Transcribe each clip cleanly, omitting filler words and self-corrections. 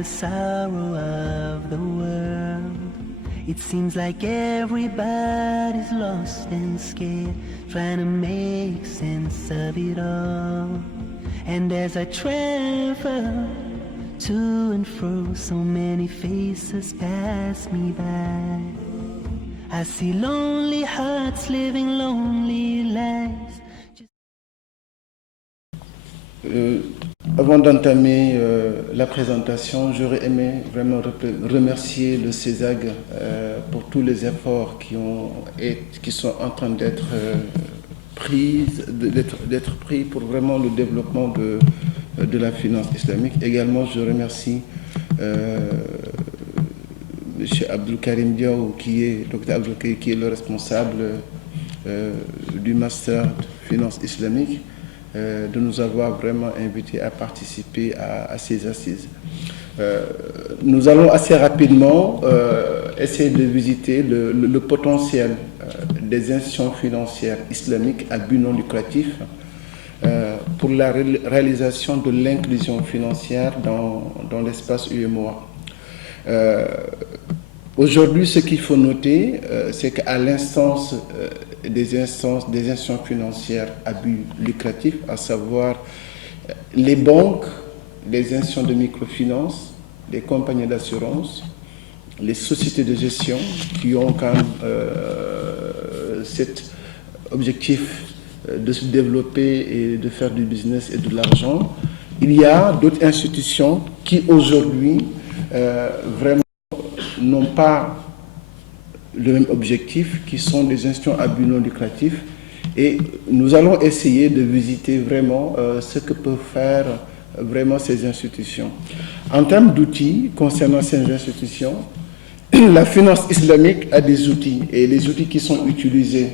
the sorrow of the world. It seems like everybody's lost and scared, trying to make sense of it all. And as I travel to and fro, so many faces pass me by. I see lonely hearts living lonely lives. Avant d'entamer la présentation, j'aurais aimé vraiment remercier le CESAG pour tous les efforts qui sont en train d'être pris pour vraiment le développement de la finance islamique. Également, je remercie M. Abdelkarim Diaw, Dr Abdelkarim, qui est le responsable du Master de Finance islamique, de nous avoir vraiment invités à participer à ces assises. Nous allons assez rapidement essayer de visiter le potentiel des institutions financières islamiques à but non lucratif pour la réalisation de l'inclusion financière dans l'espace UEMOA. Aujourd'hui, ce qu'il faut noter, c'est qu'à l'instance des institutions financières à but lucratif, à savoir les banques, les institutions de microfinance, les compagnies d'assurance, les sociétés de gestion qui ont quand même cet objectif de se développer et de faire du business et de l'argent. Il y a d'autres institutions qui aujourd'hui vraiment n'ont pas le même objectif, qui sont des institutions à but non lucratif. Et nous allons essayer de visiter vraiment ce que peuvent faire vraiment ces institutions. En termes d'outils concernant ces institutions, la finance islamique a des outils, et les outils qui sont utilisés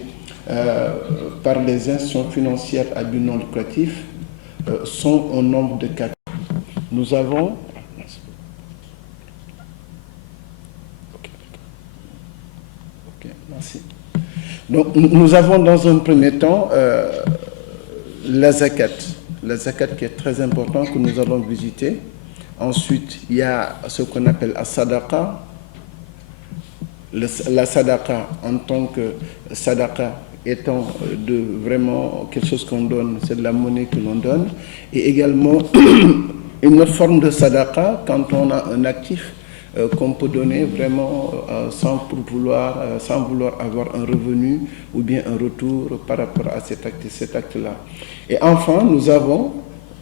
par les institutions financières à but non lucratif sont au nombre de 4. Nous avons Merci. Donc, nous avons dans un premier temps la zakat. La zakat qui est très importante, que nous allons visiter. Ensuite, il y a ce qu'on appelle la sadaqa. La sadaqa en tant que sadaqa étant vraiment quelque chose qu'on donne, c'est de la monnaie que l'on donne. Et également une autre forme de sadaqa quand on a un actif qu'on peut donner vraiment sans vouloir avoir un revenu ou bien un retour par rapport à cet acte-là. Et enfin, nous avons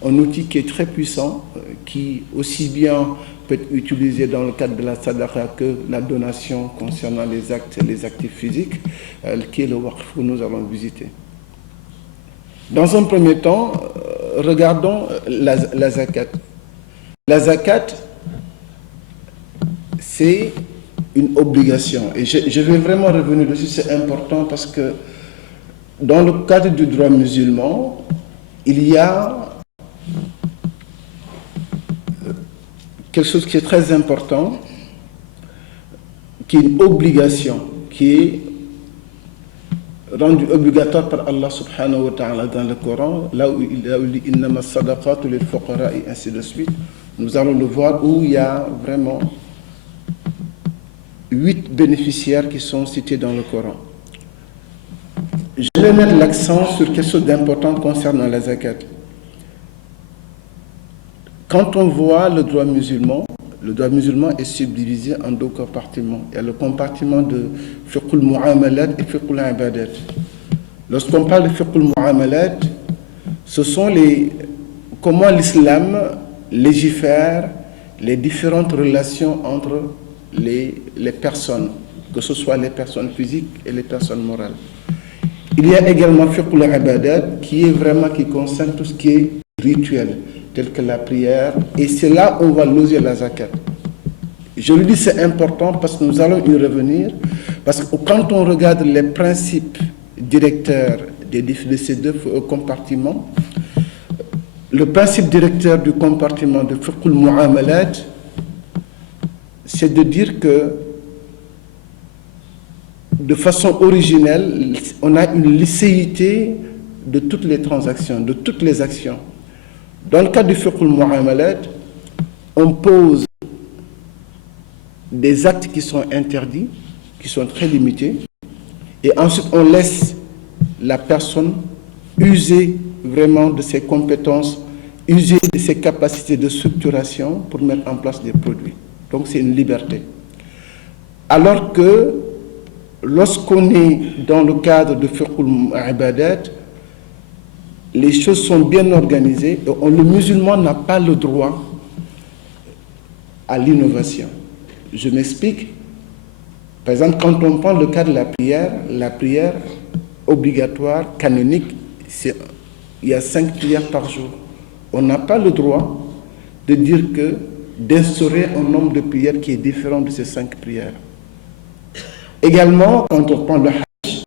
un outil qui est très puissant, qui aussi bien peut être utilisé dans le cadre de la sadaqa que la donation concernant les actifs physiques, qui est le waqf que nous allons visiter. Dans un premier temps, regardons la zakat. La zakat, c'est une obligation. Et je vais vraiment revenir dessus, c'est important parce que dans le cadre du droit musulman, il y a quelque chose qui est très important, qui est une obligation, qui est rendue obligatoire par Allah subhanahu wa ta'ala dans le Coran, là où il dit « Innama sadaqatu lil fuqara » et ainsi de suite. Nous allons le voir où il y a vraiment 8 bénéficiaires qui sont cités dans le Coran. Je vais mettre l'accent sur quelque chose d'important concernant la zakat. Quand on voit le droit musulman est subdivisé en 2 compartiments. Il y a le compartiment de fiqh al-mu'amalat et fiqh al-ibadat. Lorsqu'on parle de fiqh al-mu'amalat, ce sont comment l'islam légifère les différentes relations entre les personnes, que ce soit les personnes physiques et les personnes morales. Il y a également fiqh al-ibadat qui concerne tout ce qui est rituel, tel que la prière, et c'est là où on va loger la zakat. Je le dis, c'est important parce que nous allons y revenir, parce que quand on regarde les principes directeurs de ces 2 compartiments, le principe directeur du compartiment de fiqh al-mu'amalat, c'est de dire que de façon originelle, on a une licéité de toutes les transactions, de toutes les actions. Dans le cas du fiqh al-mu'amalat, on pose des actes qui sont interdits, qui sont très limités, et ensuite on laisse la personne user vraiment de ses compétences, user de ses capacités de structuration pour mettre en place des produits. Donc c'est une liberté. Alors que lorsqu'on est dans le cadre de fiqhul ibadat, les choses sont bien organisées et le musulman n'a pas le droit à l'innovation. Je m'explique. Par exemple, quand on prend le cas de la prière obligatoire, canonique, il y a 5 prières par jour. On n'a pas le droit de dire que d'instaurer un nombre de prières qui est différent de ces 5 prières. Également, quand on prend le Hajj,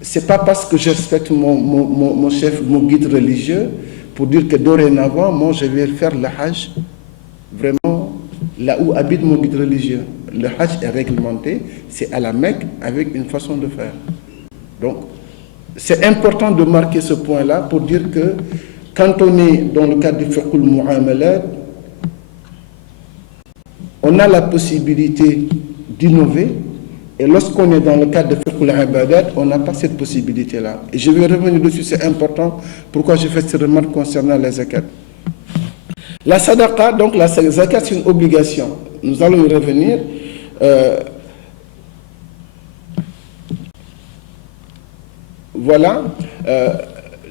c'est pas parce que je respecte mon chef, mon guide religieux, pour dire que dorénavant, moi je vais faire le Hajj vraiment là où habite mon guide religieux. Le Hajj est réglementé, c'est à la Mecque avec une façon de faire. Donc, c'est important de marquer ce point-là pour dire que quand on est dans le cadre du fiqhul mu'amalat, on a la possibilité d'innover, et lorsqu'on est dans le cadre de fiqhul ibadat, on n'a pas cette possibilité-là. Et je vais revenir dessus, c'est important. Pourquoi j'ai fait cette remarque concernant la zakat? La sadaqa, donc la zakat, c'est une obligation. Nous allons y revenir. Voilà.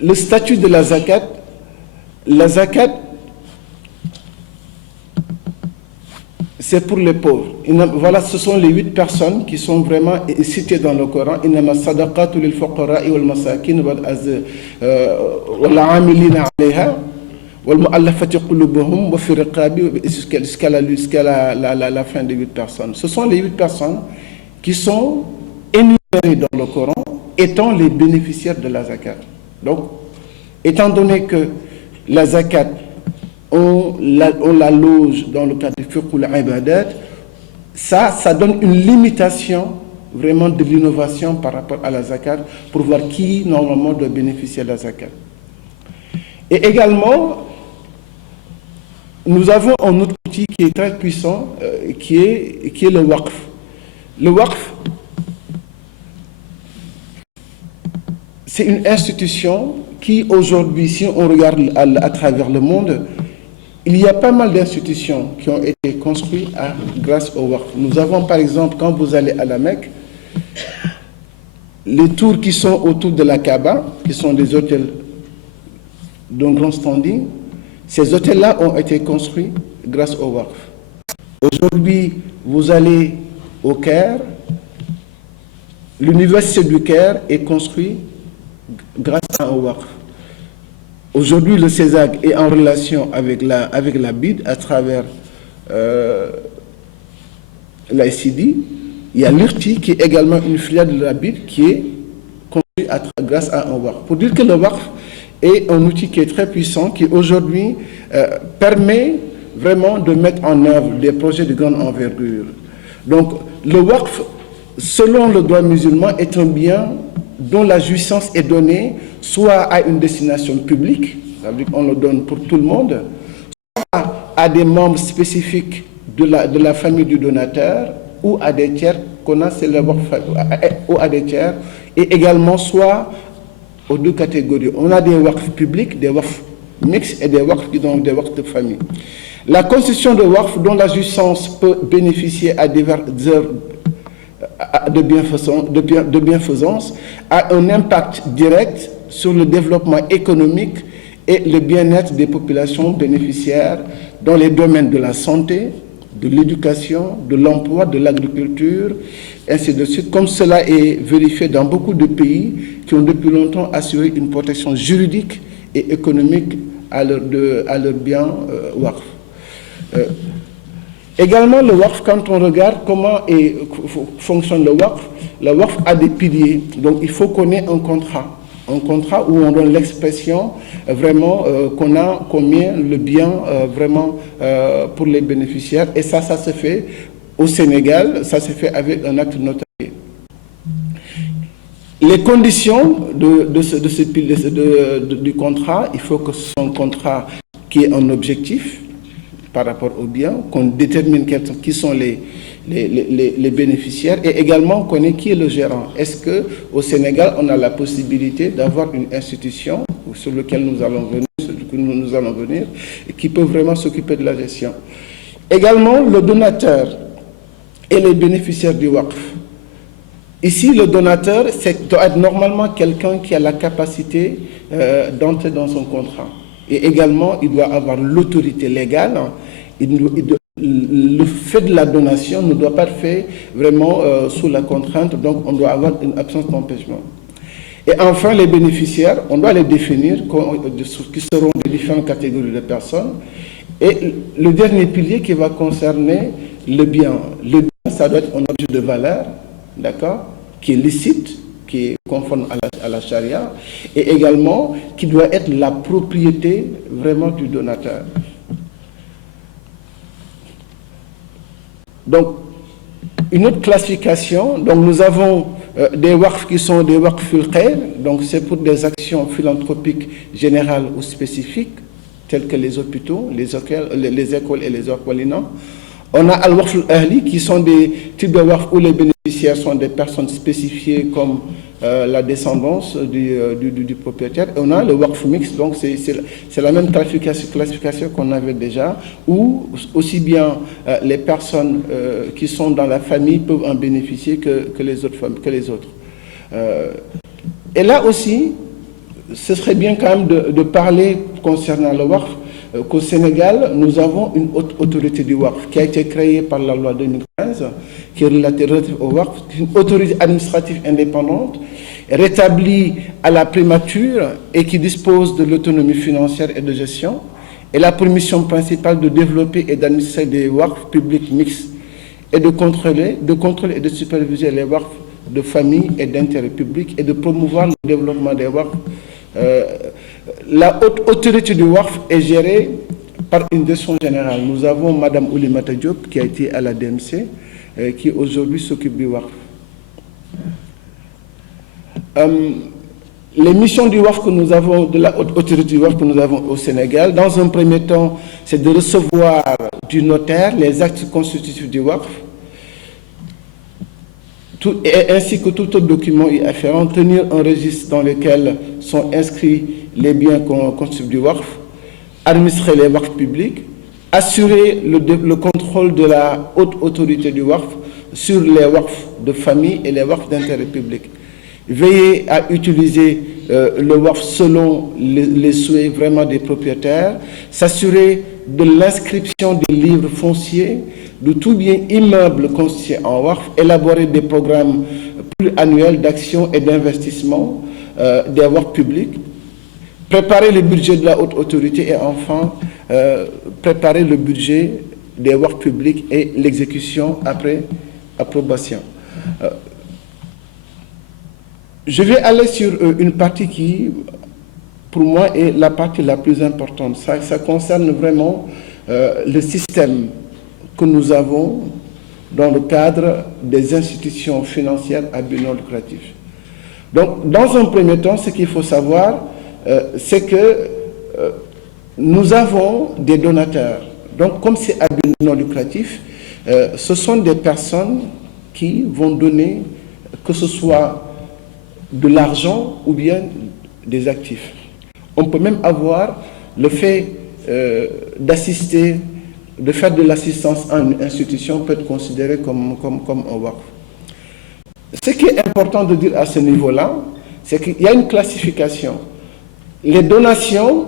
Le statut de la zakat, c'est pour les pauvres. Voilà, ce sont les 8 personnes qui sont vraiment citées dans le Coran. Innama sadaqatu lil fuqara'i wal masakin wal 'amilina 'alayha wal mu'allafati qulubuhum wa fi riqabi jusqu'à la fin des 8 personnes. Ce sont les 8 personnes qui sont énumérées dans le Coran étant les bénéficiaires de la zakat. Donc, étant donné que la zakat, on la loge dans le cadre du fiqhul ibadat, ça donne une limitation vraiment de l'innovation par rapport à la zakat pour voir qui normalement doit bénéficier de la zakat. Et également, nous avons un autre outil qui est très puissant, qui est le waqf. Le waqf, c'est une institution qui aujourd'hui, si on regarde à travers le monde, il y a pas mal d'institutions qui ont été construites grâce au waqf. Nous avons par exemple, quand vous allez à la Mecque, les tours qui sont autour de la Kaaba, qui sont des hôtels d'un grand standing, ces hôtels-là ont été construits grâce au waqf. Aujourd'hui, vous allez au Caire, l'université du Caire est construite grâce au waqf. Aujourd'hui, le CESAG est en relation avec la BID à travers la SID. Il y a l'URTI qui est également une filiale de la BID qui est construite grâce à un waqf. Pour dire que le waqf est un outil qui est très puissant, qui aujourd'hui permet vraiment de mettre en œuvre des projets de grande envergure. Donc, le waqf, selon le droit musulman, est un bien dont la jouissance est donnée soit à une destination publique, c'est-à-dire qu'on le donne pour tout le monde, soit à des membres spécifiques de la famille du donateur, ou à des tiers qu'on a, c'est le waqf, ou à des tiers, et également soit aux 2 catégories. On a des waqf publics, des waqf mixtes et des waqf qui sont des waqf de famille. La constitution de waqf dont la jouissance peut bénéficier à diverses œuvres de bienfaisance a un impact direct sur le développement économique et le bien-être des populations bénéficiaires dans les domaines de la santé, de l'éducation, de l'emploi, de l'agriculture, ainsi de suite, comme cela est vérifié dans beaucoup de pays qui ont depuis longtemps assuré une protection juridique et économique à leurs biens waqf. Également, le waqf, quand on regarde comment fonctionne le waqf a des piliers. Donc, il faut qu'on ait un contrat où on donne l'expression vraiment qu'on met le bien vraiment pour les bénéficiaires. Et ça se fait au Sénégal, ça se fait avec un acte notarié. Les conditions du contrat, il faut que ce soit un contrat qui ait un objectif, par rapport aux biens, qu'on détermine qui sont les bénéficiaires et également qu'on ait qui est le gérant. Est-ce qu'au Sénégal, on a la possibilité d'avoir une institution sur laquelle nous allons venir et qui peut vraiment s'occuper de la gestion. Également, le donateur et les bénéficiaires du WACF. Ici, le donateur, doit être normalement quelqu'un qui a la capacité d'entrer dans son contrat. Et également, il doit avoir l'autorité légale. Le fait de la donation ne doit pas être fait vraiment sous la contrainte, donc on doit avoir une absence d'empêchement. Et enfin, les bénéficiaires, on doit les définir, qui seront des différentes catégories de personnes. Et le dernier pilier qui va concerner le bien. Le bien, ça doit être un objet de valeur, d'accord, qui est licite, qui est conforme à la charia, et également qui doit être la propriété vraiment du donateur. Donc, une autre classification, donc nous avons des waqf qui sont des waqf fil khair, donc c'est pour des actions philanthropiques générales ou spécifiques, telles que les hôpitaux, les écoles et les orphelinats. On a al-waqf al-ahli, qui sont des types de waqf où les bénéficiaires sont des personnes spécifiées comme la descendance du propriétaire. Et on a le waqf mixte, donc c'est la même classification qu'on avait déjà, où aussi bien les personnes qui sont dans la famille peuvent en bénéficier que les autres. Et là aussi, ce serait bien quand même de parler concernant le waqf, qu'au Sénégal, nous avons une haute autorité du waqf qui a été créée par la loi 2015, qui est relative au waqf, une autorité administrative indépendante, rétablie à la primature et qui dispose de l'autonomie financière et de gestion. Elle a pour mission principale de développer et d'administrer des waqf publics mixtes et de contrôler et de superviser les waqf de famille et d'intérêt public et de promouvoir le développement des waqf. La haute autorité du waqf est gérée par une direction générale. Nous avons Mme Oulimata Diop qui a été à la DMC, qui aujourd'hui s'occupe du waqf. Les missions du waqf que nous avons, de la haute autorité du waqf que nous avons au Sénégal, dans un premier temps, c'est de recevoir du notaire les actes constitutifs du waqf, ainsi que tout autre document y afférent, tenir un registre dans lequel sont inscrits les biens constitutifs du waqf, administrer les waqf publics, assurer le contrôle de la haute autorité du waqf sur les waqf de famille et les waqf d'intérêt public, veiller à utiliser le waqf selon les souhaits vraiment des propriétaires, s'assurer de l'inscription des livres fonciers, de tout bien immeuble constitué en waqf, élaborer des programmes pluriannuels d'action et d'investissement des waqf publics, préparer le budget de la haute autorité et enfin préparer le budget des waqf publics et l'exécution après approbation. Je vais aller sur une partie qui, pour moi, est la partie la plus importante. Ça concerne vraiment le système que nous avons dans le cadre des institutions financières à but non lucratif. Donc, dans un premier temps, ce qu'il faut savoir, c'est que nous avons des donateurs. Donc, comme c'est à but non lucratif, ce sont des personnes qui vont donner, que ce soit de l'argent ou bien des actifs. On peut même avoir le fait d'assister, de faire de l'assistance à une institution peut être considéré comme un waqf. Ce qui est important de dire à ce niveau-là, c'est qu'il y a une classification. Les donations,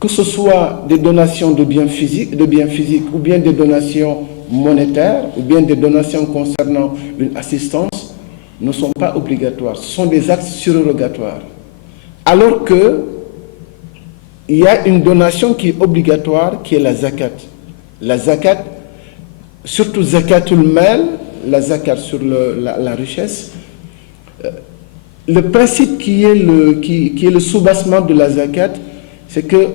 que ce soit des donations de biens physiques ou bien des donations monétaires ou bien des donations concernant une assistance, ne sont pas obligatoires. Ce sont des actes surrogatoires. Alors que il y a une donation qui est obligatoire, qui est la zakat. La zakat, surtout zakatul mal, la zakat sur la richesse. Le principe qui est le soubassement de la zakat, c'est que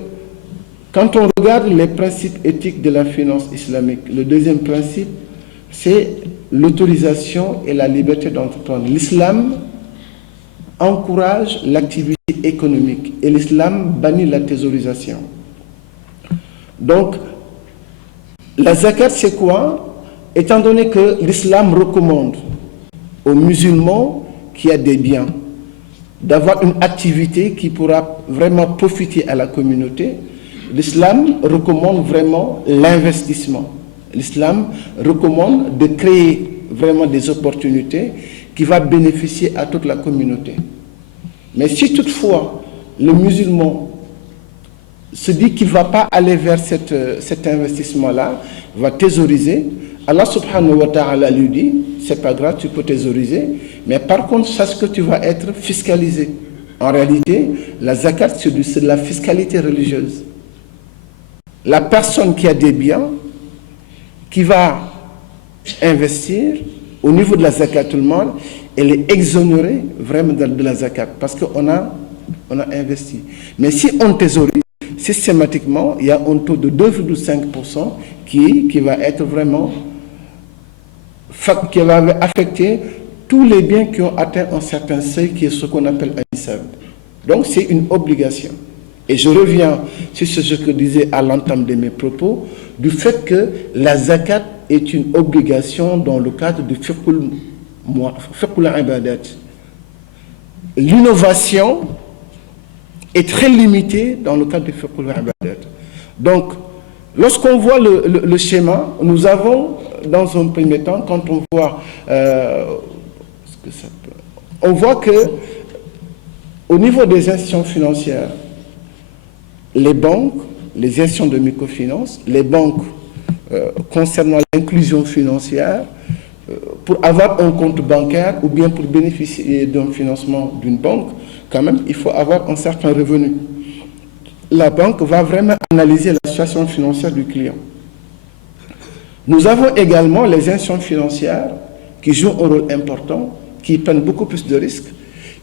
quand on regarde les principes éthiques de la finance islamique, le deuxième principe, c'est l'autorisation et la liberté d'entreprendre. L'islam encourage l'activité économique et l'islam bannit la thésaurisation. Donc, La zakat, c'est quoi? Étant donné que l'islam recommande aux musulmans qui a des biens d'avoir une activité qui pourra vraiment profiter à la communauté, l'islam recommande vraiment l'investissement. L'islam recommande de créer vraiment des opportunités qui vont bénéficier à toute la communauté. Mais si toutefois le musulman se dit qu'il ne va pas aller vers cet investissement-là, va thésauriser, Allah subhanahu wa ta'ala lui dit, c'est pas grave, tu peux thésauriser, mais par contre, sache que tu vas être fiscalisé. En réalité, la zakat, c'est de la fiscalité religieuse. La personne qui a des biens, qui va investir, au niveau de la zakat, tout le monde, elle est exonérée vraiment de la zakat, parce qu'on a investi. Mais si on thésaurise, systématiquement, il y a un taux de 2,5% qui va être vraiment, qui va affecter tous les biens qui ont atteint un certain seuil, qui est ce qu'on appelle un nisab. Donc c'est une obligation. Et je reviens sur ce que je disais à l'entame de mes propos, du fait que la zakat est une obligation dans le cadre du fiqhul ibadat. L'innovation est très limitée dans le cadre du fiqhul ibadat. Donc, lorsqu'on voit le schéma, nous avons, dans un premier temps, quand on voit, on voit que au niveau des institutions financières, les banques, les institutions de microfinance, les banques concernant l'inclusion financière, pour avoir un compte bancaire ou bien pour bénéficier d'un financement d'une banque, quand même, il faut avoir un certain revenu. La banque va vraiment analyser la situation financière du client. Nous avons également les institutions financières qui jouent un rôle important, qui prennent beaucoup plus de risques,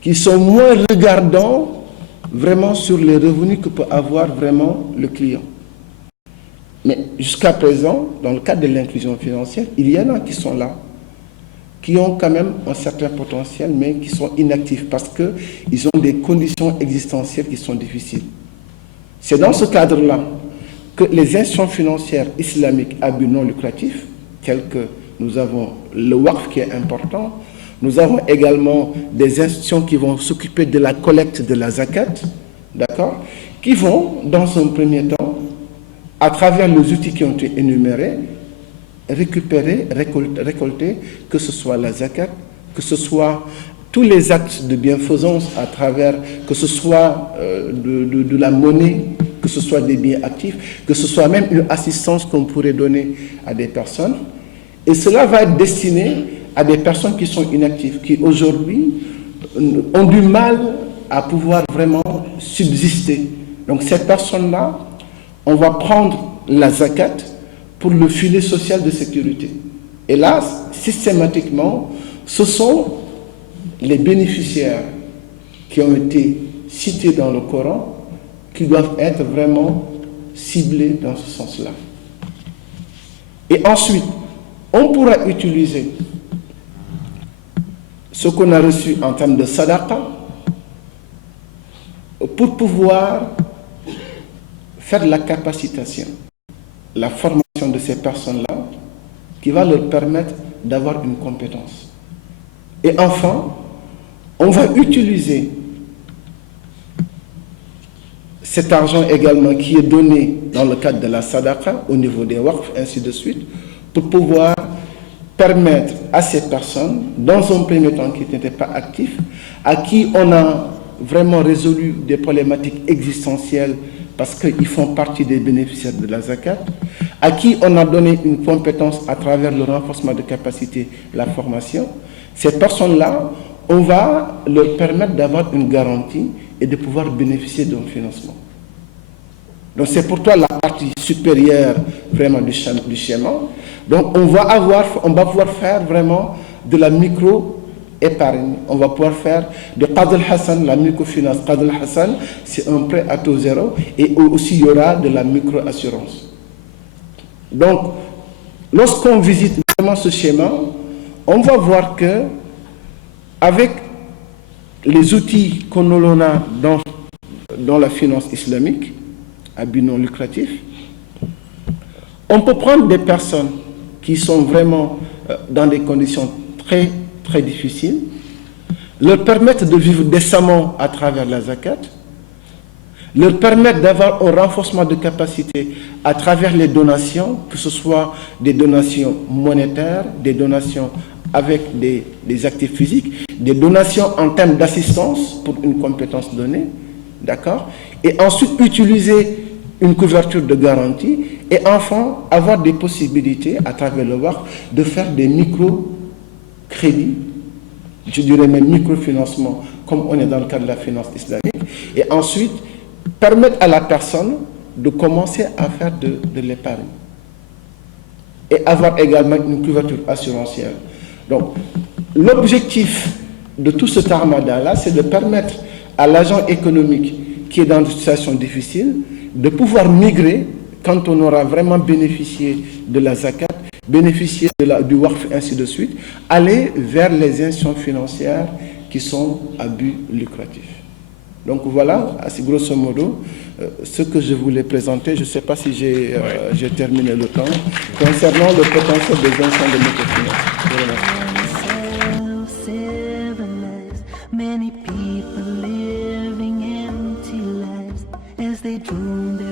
qui sont moins regardants vraiment sur les revenus que peut avoir vraiment le client. Mais jusqu'à présent, dans le cadre de l'inclusion financière, il y en a qui sont là, qui ont quand même un certain potentiel, mais qui sont inactifs parce qu'ils ont des conditions existentielles qui sont difficiles. C'est dans ce cadre-là que les institutions financières islamiques à but non lucratif, telles que nous avons le waqf qui est important, nous avons également des institutions qui vont s'occuper de la collecte de la zakat, d'accord, qui vont, dans un premier temps, à travers les outils qui ont été énumérés, récupérer, récolter, que ce soit la zakat, que ce soit tous les actes de bienfaisance à travers, que ce soit de la monnaie, que ce soit des biens actifs, que ce soit même une assistance qu'on pourrait donner à des personnes. Et cela va être destiné à des personnes qui sont inactives, qui aujourd'hui ont du mal à pouvoir vraiment subsister. Donc cette personne-là, on va prendre la zakat pour le filet social de sécurité. Et là, systématiquement, ce sont les bénéficiaires qui ont été cités dans le Coran qui doivent être vraiment ciblés dans ce sens-là. Et ensuite, on pourra utiliser ce qu'on a reçu en termes de sadaqa pour pouvoir faire la capacitation, la formation de ces personnes-là qui va leur permettre d'avoir une compétence. Et enfin, on va utiliser cet argent également qui est donné dans le cadre de la sadaqa au niveau des waqf, ainsi de suite, pour pouvoir permettre à ces personnes, dans un premier temps qui n'étaient pas actifs, à qui on a vraiment résolu des problématiques existentielles parce qu'ils font partie des bénéficiaires de la zakat, à qui on a donné une compétence à travers le renforcement de capacité, la formation, ces personnes-là, on va leur permettre d'avoir une garantie et de pouvoir bénéficier d'un financement. Donc c'est pour toi la partie supérieure vraiment du schéma. Donc on va pouvoir faire vraiment de la micro-épargne. On va pouvoir faire de Qad al-Hassan, la microfinance. Qad al-Hassan, c'est un prêt à taux zéro. Et aussi il y aura de la micro-assurance. Donc lorsqu'on visite vraiment ce schéma, on va voir que avec les outils qu'on a dans la finance islamique, à but non lucratif, On peut prendre des personnes qui sont vraiment dans des conditions très, très difficiles, leur permettre de vivre décemment à travers la zakat, leur permettre d'avoir un renforcement de capacité à travers les donations, que ce soit des donations monétaires, des donations avec des actifs physiques, des donations en termes d'assistance pour une compétence donnée, d'accord? Et ensuite utiliser une couverture de garantie et enfin avoir des possibilités à travers le WACF de faire des micro-crédits, je dirais même microfinancement, comme on est dans le cadre de la finance islamique, et ensuite permettre à la personne de commencer à faire de l'épargne et avoir également une couverture assurantielle. Donc, l'objectif de tout ce armada-là, c'est de permettre à l'agent économique qui est dans une situation difficile de pouvoir migrer quand on aura vraiment bénéficié de la zakat, bénéficié du WACF, ainsi de suite, aller vers les institutions financières qui sont à but lucratif. Donc voilà, assez grosso modo, ce que je voulais présenter. Je ne sais pas si j'ai terminé le temps concernant le potentiel des instants de microfinance. Many people living empty lives as they drown their